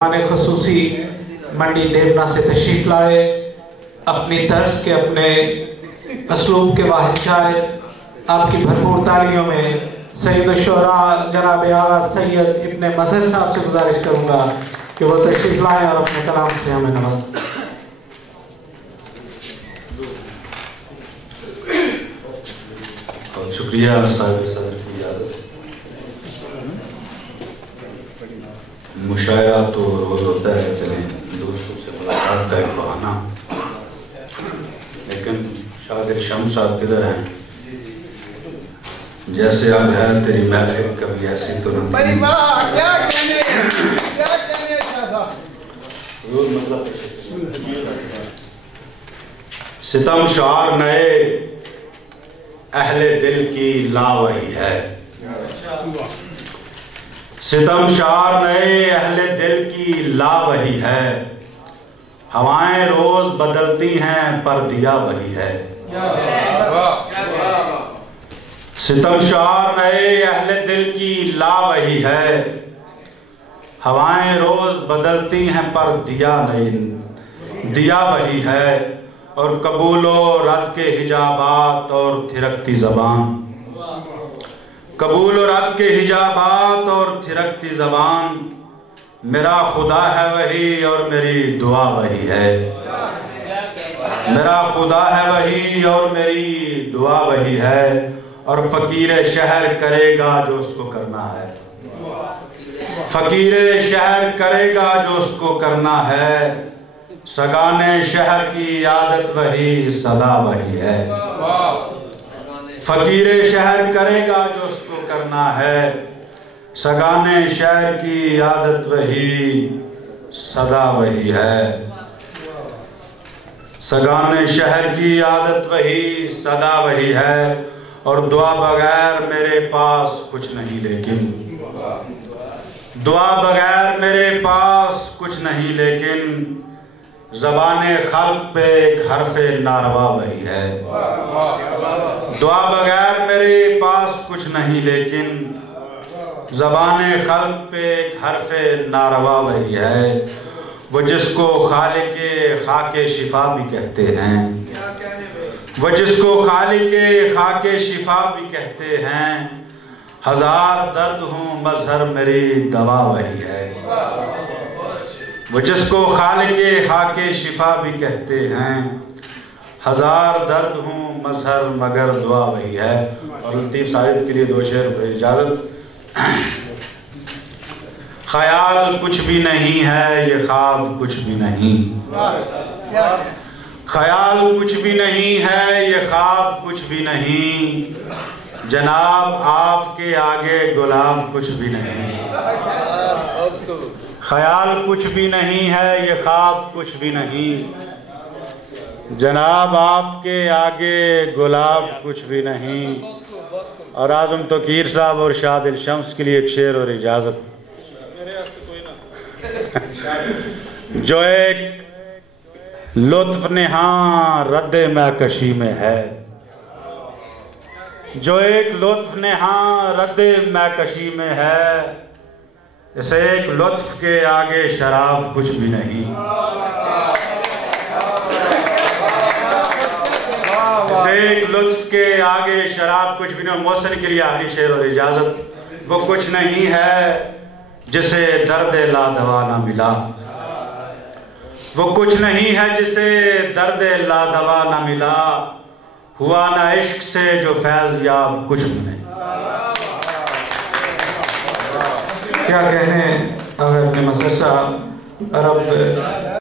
खसूसी मंडी देवना से तशरीफ लाए, अपनी तर्ज के अपने असलूब के वाहिद शायर आपकी भरपूर तालियों में सैयद शुरा जनाब आगा सैयद इब्ने मजहर साहब से गुजारिश करूंगा कि वो तशरीफ लाएं और अपने कलाम से हमें नवाजें। शुक्रिया साहिब सदर की इजाज़त। मुशायरा तो रोज होता है, चले दोस्तों से मुलाकात का एक बहाना, लेकिन शादिर शम्स साहब किधर हैं? जैसे अब है तेरी महफिल कभी ऐसी तो न थी। सितम शार नए अहले दिल की लावही है, सितम शार नए अहले दिल की लावही है, हवाएं रोज बदलती हैं पर दिया वही है। सितम शार नए अहले दिल की लावही है, हवाएं रोज बदलती हैं पर दिया नहीं, दिया वही है। और कबूलो रद के हिजाबात और थिरकती ज़बान, कबूल और रद के हिजाबात और थिरकती ज़बान, मेरा खुदा है वही और मेरी दुआ वही है। मेरा खुदा है वही और मेरी दुआ वही है, और फकीर शहर करेगा जो उसको करना है, फकीर शहर करेगा जो उसको करना है। सगाने शहर की आदत वही सदा वही है, फकीर शहर करेगा जो उसको करना है। सगाने शहर की आदत वही सदा वही है, सगाने शहर की आदत वही सदा वही है। और दुआ बगैर मेरे पास कुछ नहीं, लेकिन दुआ बगैर मेरे पास कुछ नहीं, लेकिन ज़बाने खल्क़ पे एक हर्फ़े नारवा वही है। दुआ बगैर मेरे पास कुछ नहीं, लेकिन ज़बाने खल्क़ पे एक हर्फ़े नारवा वही है। वो जिसको खालिक़े खाके शिफा भी कहते हैं, वो जिसको खालिक़े खाके शिफा भी कहते हैं। हजार दर्द हूँ मजहर मेरी दवा वही है, वो जिसको खालिक़े खाके शिफा भी कहते हैं। हजार दर्द हूँ मजहर मगर दुआ वही है। और लतीफ़ साहिब के लिए दो शेर पर इजाज़त। ख्याल कुछ भी नहीं है ये ख्वाब कुछ भी नहीं, ख्याल कुछ भी नहीं है ये ख्वाब कुछ भी नहीं, जनाब आपके आगे गुलाब कुछ भी नहीं। ख्याल कुछ भी नहीं है ये ख्वाब कुछ भी नहीं, जनाब आपके आगे गुलाब कुछ भी नहीं। और आज़म तोकीर साहब और शादिल शम्स के लिए एक शेर और इजाज़त। जो एक लुत्फ़ नेहा रद्दे महकशी में है, जो एक लुत्फ़ नेहा रद्दे महकशी में है, इस एक लुत्फ़ के आगे शराब कुछ भी नहीं। इस एक लुत्फ़ के आगे शराब कुछ भी नहीं। मौसम के लिए आखिरी शेर और इजाज़त। वो कुछ नहीं है जिसे दर्द ला दवा ना मिला, वो कुछ नहीं है जिसे दर्द ला दवा ना मिला, हुआ ना इश्क से जो फैज़ याब कुछ भी नहीं। क्या कहने अगर अपने मसर साहब अरब